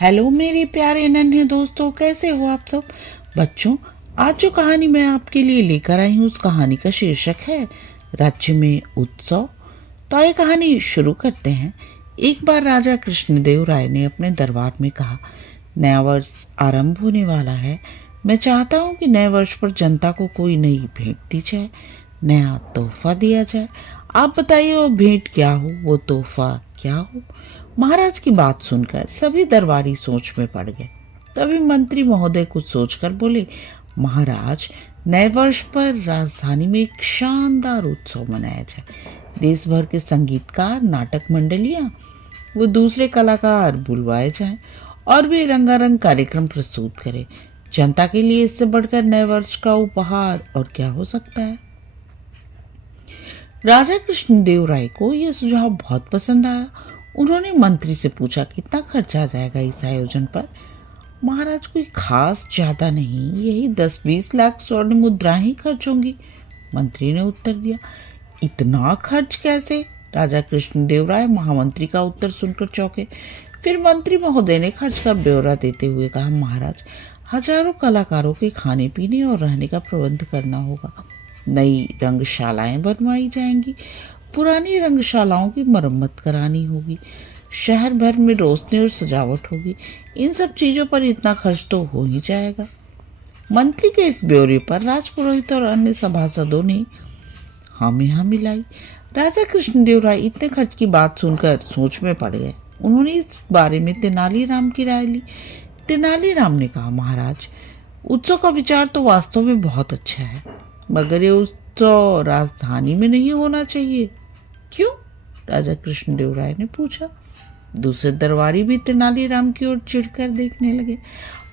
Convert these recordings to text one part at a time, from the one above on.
Hello मेरे प्यारे नन्हे दोस्तों, कैसे हो आप सब। बच्चों, आज जो कहानी मैं आपके लिए लेकर आई हूँ उस कहानी का शीर्षक है राज्य में उत्सव। तो ये कहानी शुरू करते हैं। एक बार राजा कृष्णदेव राय ने अपने दरबार में कहा, नया वर्ष आरंभ होने वाला है। मैं चाहता हूँ कि नए वर्ष पर जनता को कोई नई भेंट दी जाए, नया तोहफा दिया जाए। आप बताइए वो भेंट क्या हो, वो तोहफा क्या हो। महाराज की बात सुनकर सभी दरबारी सोच में पड़ गए। तभी मंत्री महोदय कुछ सोचकर बोले, महाराज, नए वर्ष पर राजधानी में एक शानदार उत्सव मनाया जाए। देश भर के संगीतकार, नाटक मंडलियां, वो दूसरे कलाकार बुलवाए जाएं और वे रंगारंग कार्यक्रम प्रस्तुत करें। जनता के लिए इससे बढ़कर नए वर्ष का उपहार और क्या हो सकता है। राजा कृष्णदेव राय को यह सुझाव बहुत पसंद आया। उन्होंने मंत्री से पूछा, कितना खर्चा आ जाएगा इस आयोजन पर। महाराज, कोई खास ज्यादा नहीं, यही 10-20 लाख स्वर्ण मुद्राएं ही खर्च होंगी, मंत्री ने उत्तर दिया। इतना खर्च कैसे? राजा कृष्णदेव राय महामंत्री का उत्तर सुनकर चौंके। फिर मंत्री महोदय ने खर्च का ब्यौरा देते हुए कहा, महाराज, हजारों कलाकारों के खाने पीने और रहने का प्रबंध करना होगा। नई रंगशालाएं बनवाई जाएंगी, पुरानी रंगशालाओं की मरम्मत करानी होगी, शहर भर में रोशनी और सजावट होगी। इन सब चीजों पर इतना खर्च तो हो ही जाएगा। मंत्री के इस ब्यौरे पर राजपुरोहित और अन्य सभासदों ने हाँ में हाँ मिलाई। राजा कृष्णदेव राय इतने खर्च की बात सुनकर सोच में पड़ गए। उन्होंने इस बारे में तेनालीराम की राय ली। तेनालीराम ने कहा, महाराज, उत्सव का विचार तो वास्तव में बहुत अच्छा है, मगर ये उत्सव राजधानी में नहीं होना चाहिए। क्यों? राजा कृष्णदेव राय ने पूछा। दूसरे दरबारी भी तेनालीराम की ओर चिढ़कर देखने लगे।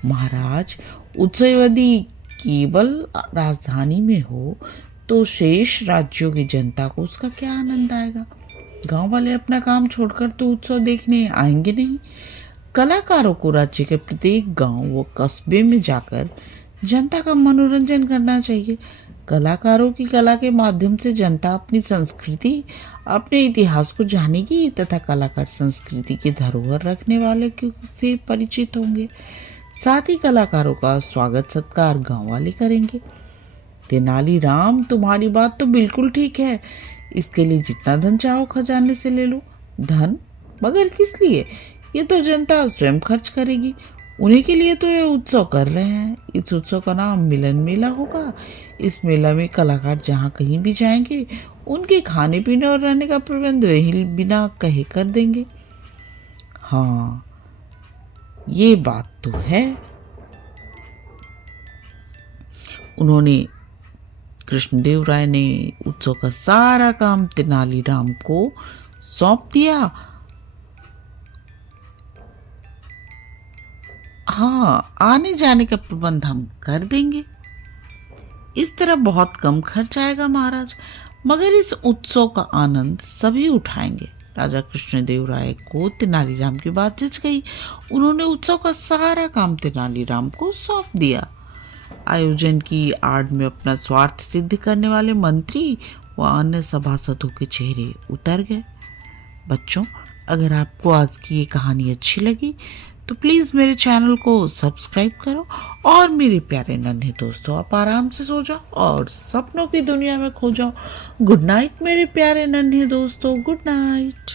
महाराज, उत्सव यदि केवल राजधानी में हो तो शेष राज्यों की जनता को उसका क्या आनंद आएगा। गांव वाले अपना काम छोड़कर तो उत्सव देखने आएंगे नहीं। कलाकारों को राज्य के प्रत्येक गांव व कस्बे में जाकर जनता का मनोरंजन करना चाहिए। कलाकारों की कला के माध्यम से जनता अपनी संस्कृति, अपने इतिहास को जानेगी तथा कलाकार संस्कृति की धरोहर रखने वाले से परिचित होंगे। साथ ही कलाकारों का स्वागत सत्कार गांव वाले करेंगे। तेनालीराम, तुम्हारी बात तो बिल्कुल ठीक है। इसके लिए जितना धन चाहो खजाने से ले लो। धन? मगर किस लिए? ये तो जनता स्वयं खर्च करेगी। उन्हीं के लिए तो ये उत्सव कर रहे हैं। इस उत्सव का नाम मिलन मेला होगा। इस मेला में कलाकार जहाँ कहीं भी जाएंगे उनके खाने पीने और रहने का प्रबंध वही बिना कहे कर देंगे। हाँ, ये बात तो है। उन्होंने कृष्णदेव राय ने उत्सव का सारा काम तेनालीराम को सौंप दिया। हाँ, आने जाने का प्रबंध हम कर देंगे। इस तरह बहुत कम खर्च आएगा महाराज, मगर इस उत्सव का आनंद सभी उठाएंगे। राजा कृष्णदेव राय को तेनालीराम की बात जच गई। उन्होंने उत्सव का सारा काम तेनालीराम को सौंप दिया। आयोजन की आड़ में अपना स्वार्थ सिद्ध करने वाले मंत्री व अन्य सभासदों के चेहरे उतर गए। बच्चों, अगर आपको आज की ये कहानी अच्छी लगी तो प्लीज़ मेरे चैनल को सब्सक्राइब करो और मेरे प्यारे नन्हे दोस्तों, आप आराम से सो जाओ और सपनों की दुनिया में खो जाओ। गुड नाइट मेरे प्यारे नन्हे दोस्तों, गुड नाइट।